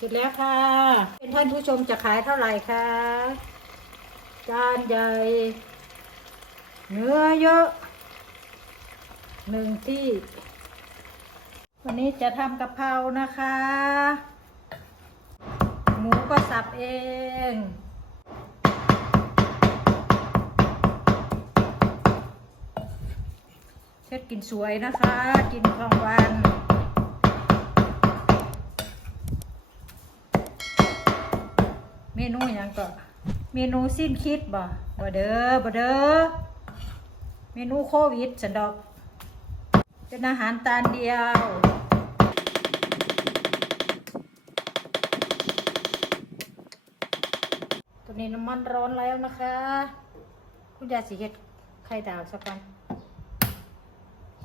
เสร็จแล้วค่ะ เป็นท่านผู้ชมจะขายเท่าไหร่คะจานใหญ่ เนื้อเยอะหนึ่งที่ วันนี้จะทำกะเพรานะคะ หมูก็สับเองเช็ดกินสวยนะคะ กินกลางวัน เม นูอย่างก็ เมนูสิ้นคิดบ่บ่เด้อบ่เด้อเมนูโควิดสันดอก เป็นอาหารตานเดียวตัวนี้น้ำมันร้อนแล้วนะคะ คุณยายสีเห็ดไข่ดาวสักกัน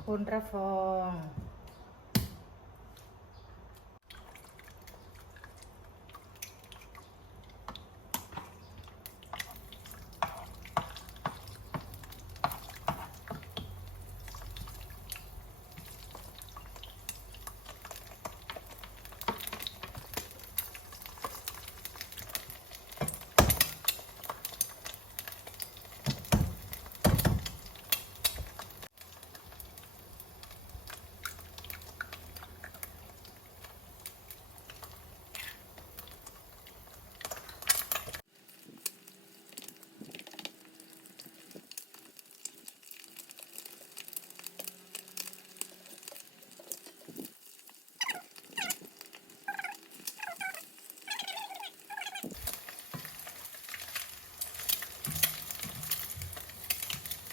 คุณระฟอง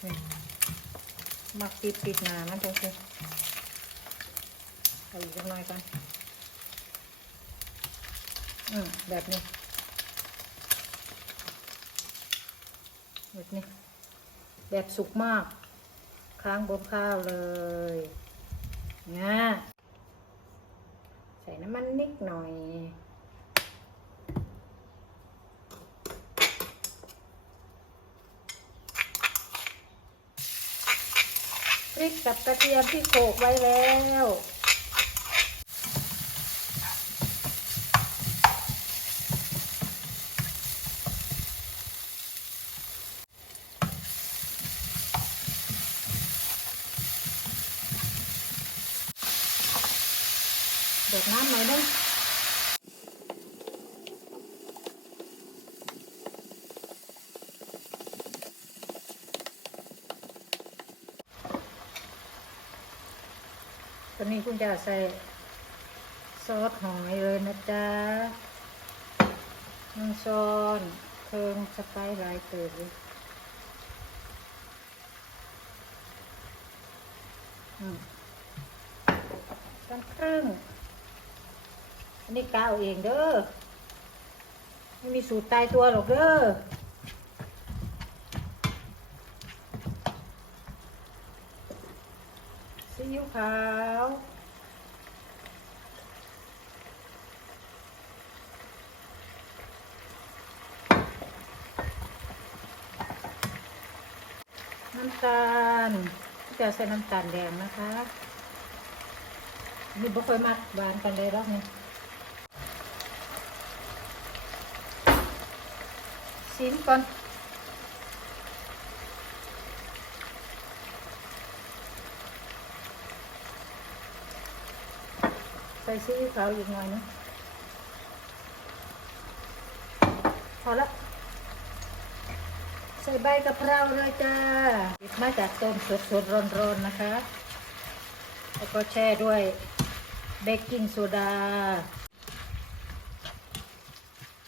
นี่มักติดติดหนามันจังสิเอาอีกสักหน่อยก่อนอืมแบบนี้แบบนี้ แบบสุกมาก ค้างบนข้าวเลยนะใส่น้ำมันนิดหน่อย ริกกับกระเทียมที่โขลกไว้แล้วเดือดน้ำหน่อยนึง อนนี้คุณจะใส่ซอสหอยเลยนะจ๊ะนึ่งช้อนเพิ่มสไปซ์ลายเติบเลยอืมช้อนครึ่ง อันนี้กาเอาเองเด้อ ไม่มีสูตรตายตัวหรอกเด้อ อิ๊วขาวน้ำตาลจะใส่น้ำตาลแดงนะคะนี่บ่ค่อยมักหวานกันเลยหรอกนี่ซิมก่อน ใส่ซีอิ๊วขาวอีกหน่อยนึงพอละใส่ใบกะเพราเลยจ้าหยิบมาจากต้นสดๆร้อนๆนะคะ แล้วก็แช่ด้วยเบกกิ้งโซดา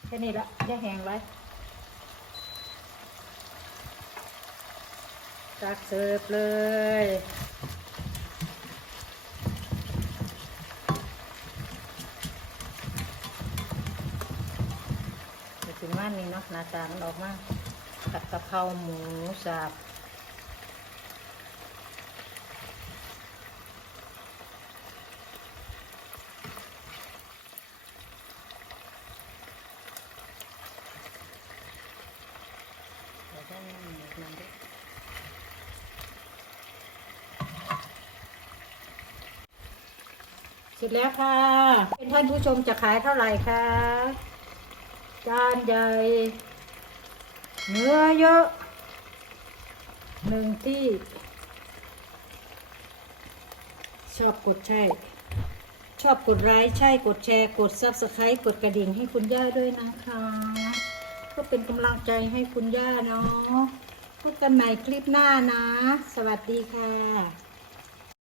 แค่นี้ละอย่าแห้งไว้ตักเสิร์ฟเลยเดี๋ยวถึงม่านนี้เนาะ หน้าตามันออกมาผัดกะเพราหมูสับเดี๋ยวต้องหยิบมันด้วยซีเสร็จแล้วค่ะ เป็นท่านผู้ชมจะขายเท่าไหร่คะ จานใหญ่ เนื้อเยอะหนึ่งที่ ชอบกดใช่ ชอบกดไลค์ใช่กดแชร์ กดซับสไครต์กดกระดิ่งให้คุณย่าด้วยนะคะเพื่อเป็นกำลังใจให้คุณย่าเนาะพบกันใหม่คลิปหน้านะ สวัสดีค่ะ